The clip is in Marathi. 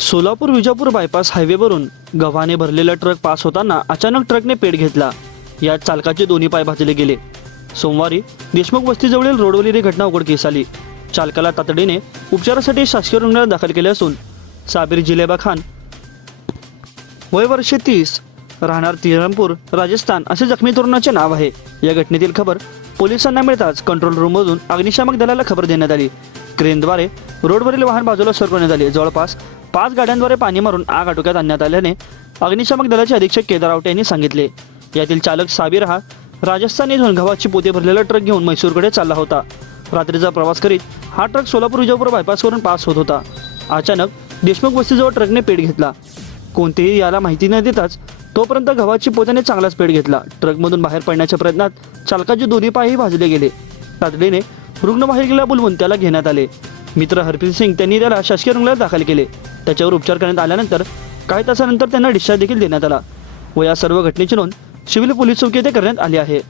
सोलापूर विजापूर बायपास हायवेवरून गव्हाने भरलेला ट्रक पास होताना अचानक ट्रकने पेट घेतला. यात चालकाचे दोन्ही पाय भाजले गेले. सोमवारी देशमुख वस्तीजवळील रोडवली घटना उघडकीस आली. चालकाला तातडीने उपचारासाठी शासकीय रुग्णालयात दाखल केले असून साबिर जिलेबा खान वय वर्षे तीस राहणार तिरमपूर राजस्थान असे जखमी तरुणाचे नाव आहे. या घटनेतील खबर पोलिसांना मिळताच कंट्रोल रूममधून अग्निशामक दलाला खबर देण्यात आली. क्रेनद्वारे रोडवरील वाहन बाजूला सरकवण्यात आले. जवळपास पाच गाड्यांद्वारे पाणी मारून आग आटोक्यात आणण्यात आल्याने अग्निशामक दलाचे अधीक्षक केदार आवटे यांनी सांगितले. यातील चालक साबीर हा राजस्थान येथून गव्हाची पोते भरलेला ट्रक घेऊन म्हैसूरकडे चालला होता. रात्रीचा प्रवास करीत हा ट्रक सोलापूर विजापूर बायपासवरून पास होत होता. अचानक देशमुख वस्तीजवळ ट्रकने पेट घेतला. कोणतेही याला माहिती न देताच तोपर्यंत गव्हाची पोत्याने चांगलाच पेट घेतला. ट्रकमधून बाहेर पडण्याच्या प्रयत्नात चालकाचे दोन्ही पायही भाजले गेले. तातडीने रुग्णवाहिकेला बोलवून त्याला घेण्यात आले. मित्र हरप्रीत सिंग त्यांनी त्याला शासकीय रुग्णालयात दाखल केले. त्याच्यावर उपचार करण्यात आल्यानंतर काही तासानंतर त्यांना डिस्चार्ज देखील देण्यात आला. व या सर्व घटनेची नोंद सिव्हिल पोलीस चौकी येथे करण्यात आली आहे.